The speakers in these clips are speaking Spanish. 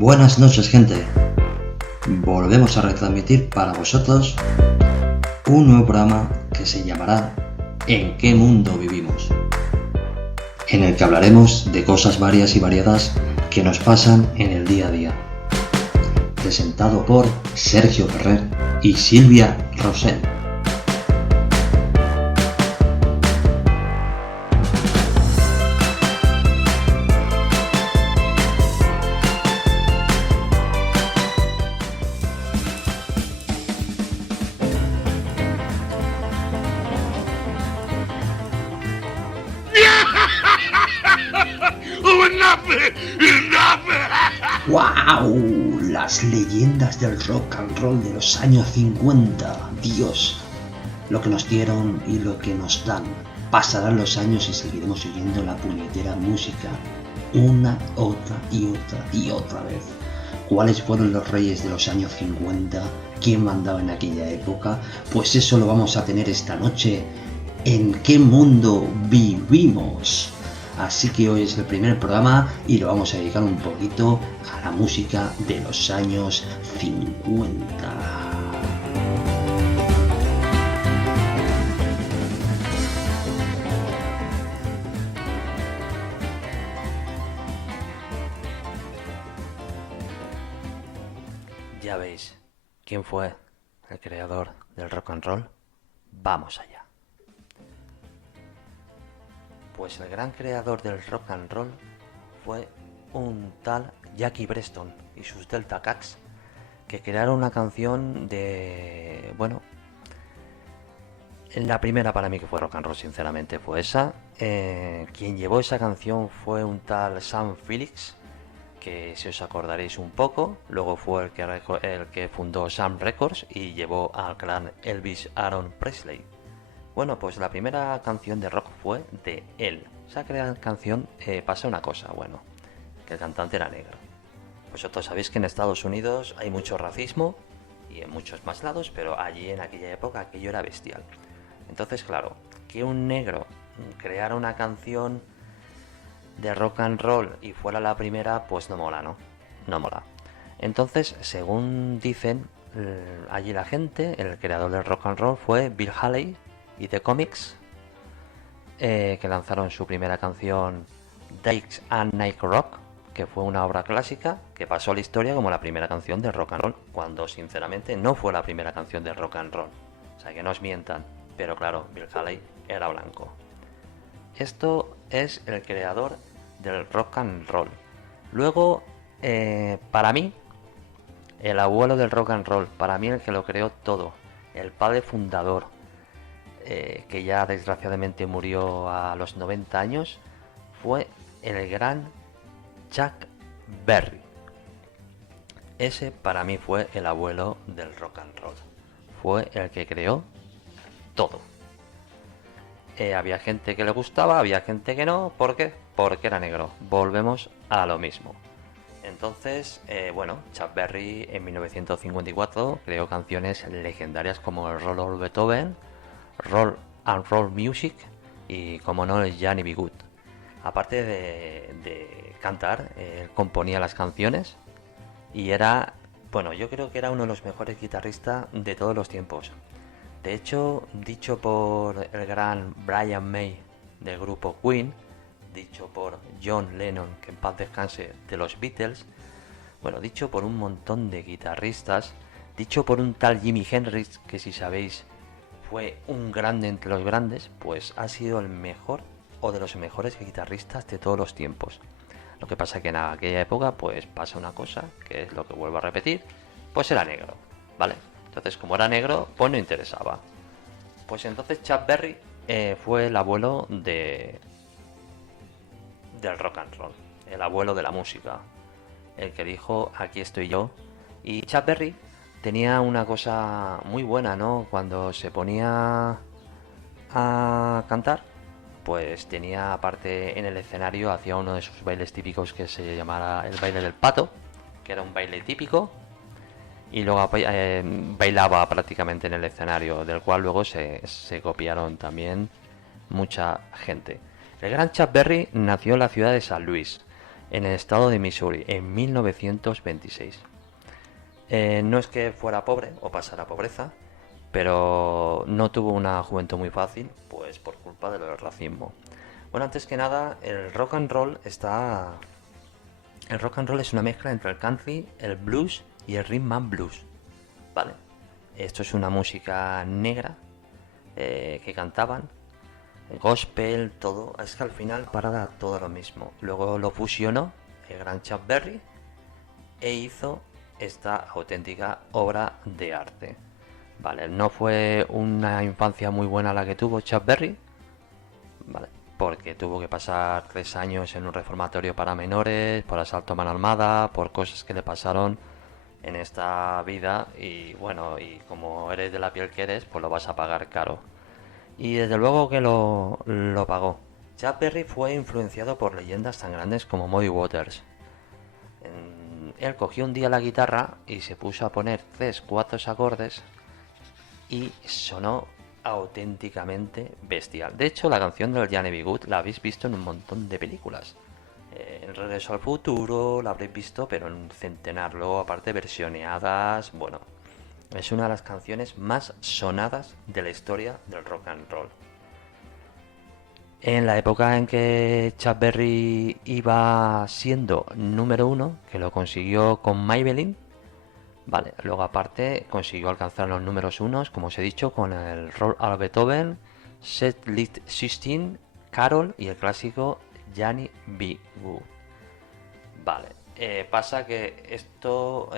Buenas noches, gente. Volvemos a retransmitir para vosotros un nuevo programa que se llamará ¿En qué mundo vivimos?, en el que hablaremos de cosas varias y variadas que nos pasan en el día a día. Presentado por Sergio Ferrer y Silvia Rosell. ¡Wow! Las leyendas del rock and roll de los años 50. Dios, lo que nos dieron y lo que nos dan. Pasarán los años y seguiremos oyendo la puñetera música una, otra y otra vez. ¿Cuáles fueron los reyes de los años 50? ¿Quién mandaba en aquella época? Pues eso lo vamos a tener esta noche. ¿En qué mundo vivimos? Así que hoy es el primer programa y lo vamos a dedicar un poquito a la música de los años 50. Ya veis quién fue el creador del rock and roll. Vamos allá. Pues el gran creador del rock and roll fue un tal Jackie Preston y sus Delta Cats, que crearon una canción de... bueno, la primera para mí que fue rock and roll, sinceramente, fue esa. Quien llevó esa canción fue un tal Sam Phillips, que si os acordaréis un poco, luego fue el que fundó Sam Records y llevó al gran Elvis Aaron Presley. Bueno, pues la primera canción de rock fue de él. Esa canción pasa una cosa, bueno, que el cantante era negro. Vosotros sabéis que en Estados Unidos hay mucho racismo y en muchos más lados, pero allí en aquella época aquello era bestial. Entonces, claro, que un negro creara una canción de rock and roll y fuera la primera, pues no mola, ¿no? No mola. Entonces, según dicen allí la gente, el creador del rock and roll fue Bill Haley y The Comics, que lanzaron su primera canción Days and Night Rock, que fue una obra clásica que pasó a la historia como la primera canción de rock and roll, cuando sinceramente no fue la primera canción de rock and roll. O sea, que no os mientan, pero claro, Bill Haley era blanco. Esto es el creador del rock and roll. Luego, para mí, el abuelo del rock and roll, para mí el que lo creó todo, el padre fundador, que ya desgraciadamente murió a los 90 años, fue el gran Chuck Berry. Ese para mí fue el abuelo del rock and roll. Fue el que creó todo. Había gente que le gustaba, había gente que no. ¿Por qué? Porque era negro. Volvemos a lo mismo. Entonces, bueno, Chuck Berry en 1954 creó canciones legendarias como el Roll of Beethoven, Roll and Roll Music y, como no, el Johnny B. Good. Aparte de cantar, él componía las canciones y era, bueno, yo creo que era uno de los mejores guitarristas de todos los tiempos. De hecho, dicho por el gran Brian May del grupo Queen, dicho por John Lennon, que en paz descanse, de los Beatles, bueno, dicho por un montón de guitarristas, dicho por un tal Jimi Hendrix, que si sabéis fue un grande entre los grandes, pues ha sido el mejor o de los mejores guitarristas de todos los tiempos. Lo que pasa que en aquella época pues pasa una cosa, que es lo que vuelvo a repetir, pues era negro, ¿vale? Entonces, como era negro, pues no interesaba. Pues entonces Chuck Berry fue el abuelo del rock and roll, el abuelo de la música, el que dijo, aquí estoy yo. Y Chuck Berry tenía una cosa muy buena, ¿no? Cuando se ponía a cantar, pues tenía, aparte en el escenario, hacía uno de sus bailes típicos que se llamara el baile del pato, que era un baile típico, y luego bailaba prácticamente en el escenario, del cual luego se copiaron también mucha gente. El gran Chuck Berry nació en la ciudad de San Luis, en el estado de Missouri en 1926. No es que fuera pobre o pasara pobreza, pero no tuvo una juventud muy fácil, pues por culpa del racismo. Bueno, antes que nada, el rock and roll es una mezcla entre el country, el blues y el rhythm and blues, ¿vale? Esto es una música negra que cantaban, gospel, todo. Es que al final para todo lo mismo. Luego lo fusionó el gran Chuck Berry e hizo esta auténtica obra de arte. Vale, no fue una infancia muy buena la que tuvo Chuck Berry, vale, porque tuvo que pasar 3 años en un reformatorio para menores, por asalto a mano armada, por cosas que le pasaron en esta vida y bueno, y como eres de la piel que eres, pues lo vas a pagar caro. Y desde luego que lo pagó. Chuck Berry fue influenciado por leyendas tan grandes como Muddy Waters. Él cogió un día la guitarra y se puso a poner 3, 4 acordes y sonó auténticamente bestial. De hecho, la canción del Johnny B. Good la habéis visto en un montón de películas. En Regreso al Futuro la habréis visto, pero en un centenar. Luego, aparte, versioneadas. Bueno, es una de las canciones más sonadas de la historia del rock and roll. En la época en que Chuck Berry iba siendo número uno, que lo consiguió con Maybelline, vale, luego aparte consiguió alcanzar los números unos, como os he dicho, con el Roll a Beethoven, Set List 16, Carol y el clásico Johnny B. Good. Vale, pasa que esto,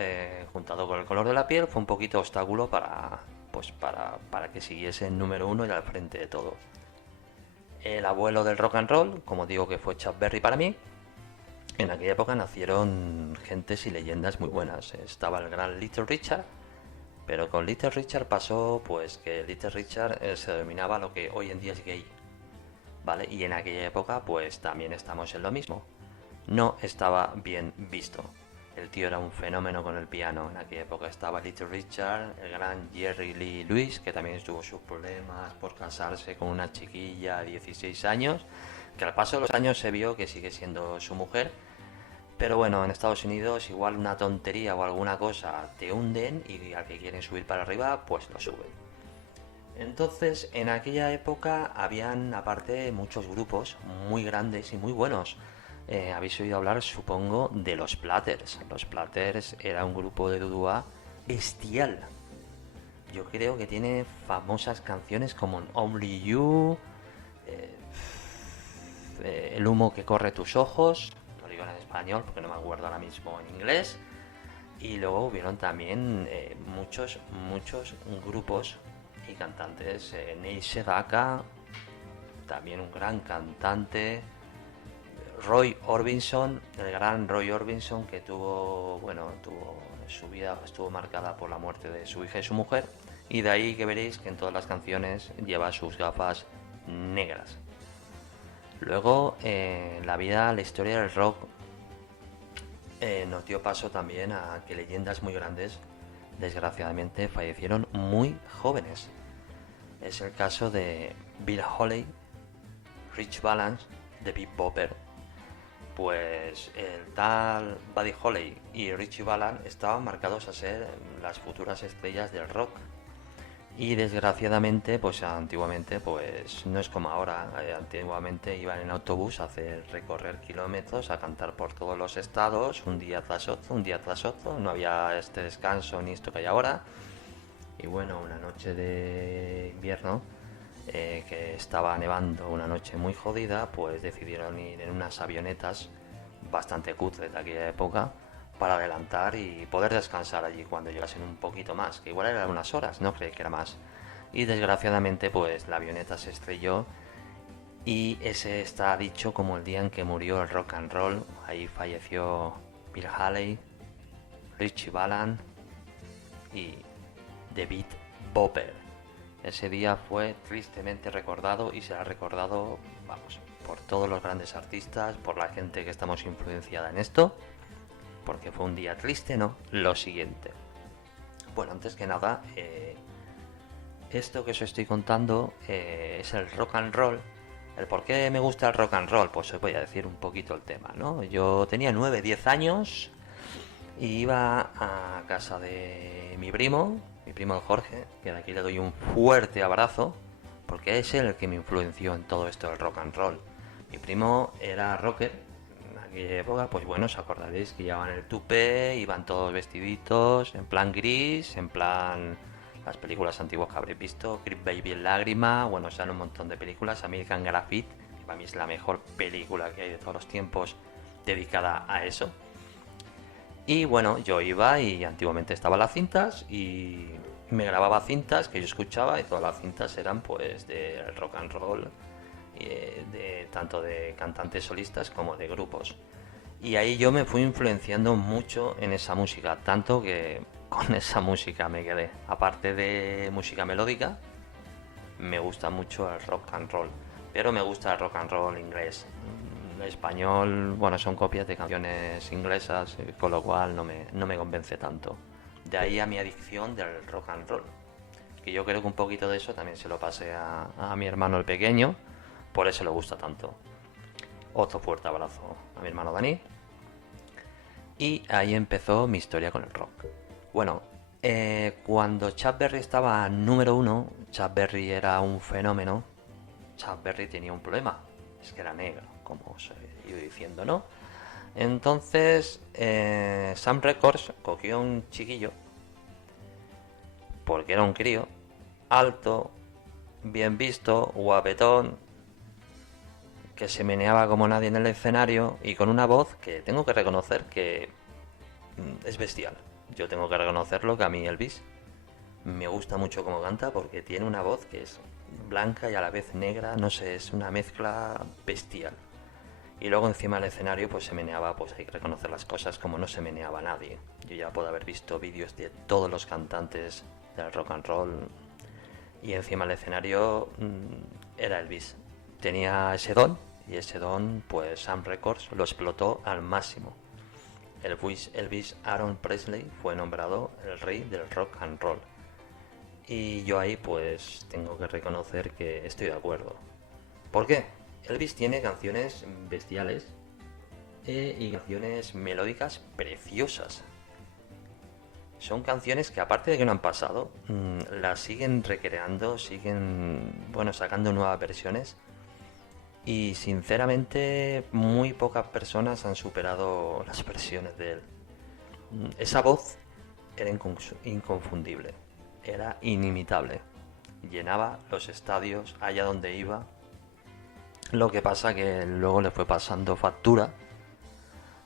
juntado con el color de la piel, fue un poquito obstáculo para que siguiese el número uno y al frente de todo. El abuelo del rock and roll, como digo que fue Chuck Berry para mí, en aquella época nacieron gentes y leyendas muy buenas. Estaba el gran Little Richard, pero con Little Richard pasó pues que Little Richard se denominaba lo que hoy en día es gay, ¿vale? Y en aquella época pues también estamos en lo mismo. No estaba bien visto. El tío era un fenómeno con el piano. En aquella época estaba Little Richard, el gran Jerry Lee Lewis, que también tuvo sus problemas por casarse con una chiquilla de 16 años, que al paso de los años se vio que sigue siendo su mujer. Pero bueno, en Estados Unidos igual una tontería o alguna cosa te hunden y al que quieren subir para arriba, pues lo suben. Entonces, en aquella época habían aparte muchos grupos muy grandes y muy buenos. Habéis oído hablar, supongo, de los Platters. Los Platters era un grupo de dudúa bestial. Yo creo que tiene famosas canciones como Only You, El humo que corre tus ojos, lo digo en español porque no me acuerdo ahora mismo en inglés. Y luego hubieron también muchos grupos y cantantes. Neil Sedaka, también un gran cantante. Roy Orbison, el gran Roy Orbison, que tuvo su vida estuvo marcada por la muerte de su hija y su mujer, y de ahí que veréis que en todas las canciones lleva sus gafas negras. Luego, la historia del rock nos dio paso también a que leyendas muy grandes, desgraciadamente, fallecieron muy jóvenes. Es el caso de Bill Haley, Rich Valance, de Big Bopper. Pues el tal Buddy Holly y Richie Valance estaban marcados a ser las futuras estrellas del rock. Y desgraciadamente, pues antiguamente, pues no es como ahora. Antiguamente iban en autobús a recorrer kilómetros, a cantar por todos los estados, un día tras otro. No había este descanso ni esto que hay ahora. Y bueno, una noche de invierno, que estaba nevando, una noche muy jodida, pues decidieron ir en unas avionetas bastante cutres de aquella época para adelantar y poder descansar allí cuando llegasen un poquito más, que igual eran unas horas, no creí que era más. Y desgraciadamente pues la avioneta se estrelló y ese está dicho como el día en que murió el rock and roll. Ahí falleció Bill Haley, Richie Valance y David Bopper. Ese día fue tristemente recordado y será recordado, por todos los grandes artistas, por la gente que estamos influenciada en esto, porque fue un día triste, ¿no? Lo siguiente. Bueno, antes que nada, esto que os estoy contando es el rock and roll. ¿El por qué me gusta el rock and roll? Pues os voy a decir un poquito el tema, ¿no? Yo tenía 9, 10 años y iba a casa de mi primo el Jorge, que de aquí le doy un fuerte abrazo, porque es él el que me influenció en todo esto del rock and roll. Mi primo era rocker, en aquella época, pues bueno, os acordaréis que llevaban el tupé, iban todos vestiditos, en plan gris, en plan las películas antiguas que habréis visto, Creep Baby en Lágrima, bueno, o sea, un montón de películas, American Graffiti, que para mí es la mejor película que hay de todos los tiempos dedicada a eso. Y bueno, yo iba y antiguamente estaban las cintas y me grababa cintas que yo escuchaba y todas las cintas eran pues de rock and roll, tanto de cantantes solistas como de grupos. Y ahí yo me fui influenciando mucho en esa música, tanto que con esa música me quedé. Aparte de música melódica, me gusta mucho el rock and roll, pero me gusta el rock and roll inglés. El español, bueno, son copias de canciones inglesas, con lo cual no me convence tanto. De ahí a mi adicción del rock and roll, que yo creo que un poquito de eso también se lo pasé a mi hermano el pequeño, por eso le gusta tanto. Otro fuerte abrazo a mi hermano Dani. Y ahí empezó mi historia con el rock. Bueno, cuando Chuck Berry estaba número 1, Chuck Berry era un fenómeno. Chuck Berry tenía un problema, es que era negro, como os he ido diciendo, ¿no? Entonces, Sun Records cogió a un chiquillo, porque era un crío, alto, bien visto, guapetón, que se meneaba como nadie en el escenario y con una voz que tengo que reconocer que es bestial. Yo tengo que reconocerlo, que a mí Elvis me gusta mucho cómo canta, porque tiene una voz que es blanca y a la vez negra, no sé, es una mezcla bestial. Y luego encima del escenario pues se meneaba, pues hay que reconocer las cosas como no se meneaba nadie. Yo ya puedo haber visto vídeos de todos los cantantes del rock and roll y encima del escenario era Elvis. Tenía ese don y ese don pues Sun Records lo explotó al máximo. Elvis Aaron Presley fue nombrado el rey del rock and roll. Y yo ahí pues tengo que reconocer que estoy de acuerdo. ¿Por qué? Elvis tiene canciones bestiales y canciones melódicas preciosas. Son canciones que aparte de que no han pasado, las siguen recreando, siguen, bueno, sacando nuevas versiones. Y sinceramente muy pocas personas han superado las versiones de él. Esa voz era inconfundible, era inimitable. Llenaba los estadios allá donde iba. Lo que pasa que luego le fue pasando factura,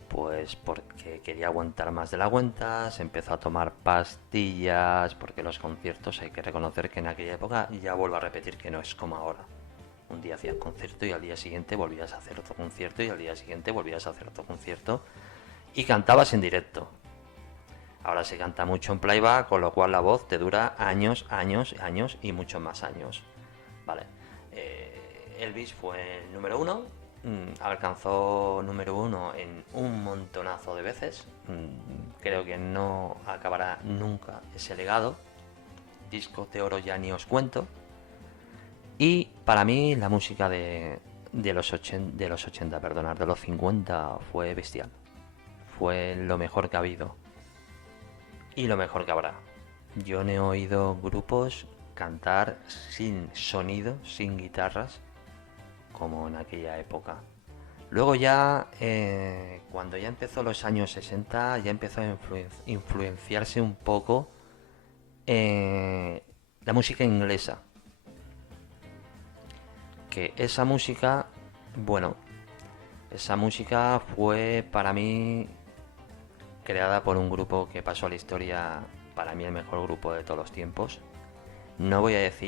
pues porque quería aguantar más de la cuenta, se empezó a tomar pastillas, porque los conciertos hay que reconocer que en aquella época, ya vuelvo a repetir que no es como ahora. Un día hacías concierto y al día siguiente volvías a hacer otro concierto y al día siguiente volvías a hacer otro concierto y cantabas en directo. Ahora se canta mucho en playback, con lo cual la voz te dura años, años, años y muchos más años. Vale. Elvis fue el número 1, alcanzó número 1 en un montonazo de veces. Creo que no acabará nunca ese legado. Discos de oro ya ni os cuento. Y para mí la música de los 80, perdonad, de los 50 fue bestial. Fue lo mejor que ha habido. Y lo mejor que habrá. Yo no he oído grupos cantar sin sonido, sin guitarras, como en aquella época. Luego ya, cuando ya empezó los años 60, ya empezó a influenciarse un poco la música inglesa. Que esa música, bueno, esa música fue para mí creada por un grupo que pasó a la historia, para mí el mejor grupo de todos los tiempos. No voy a decir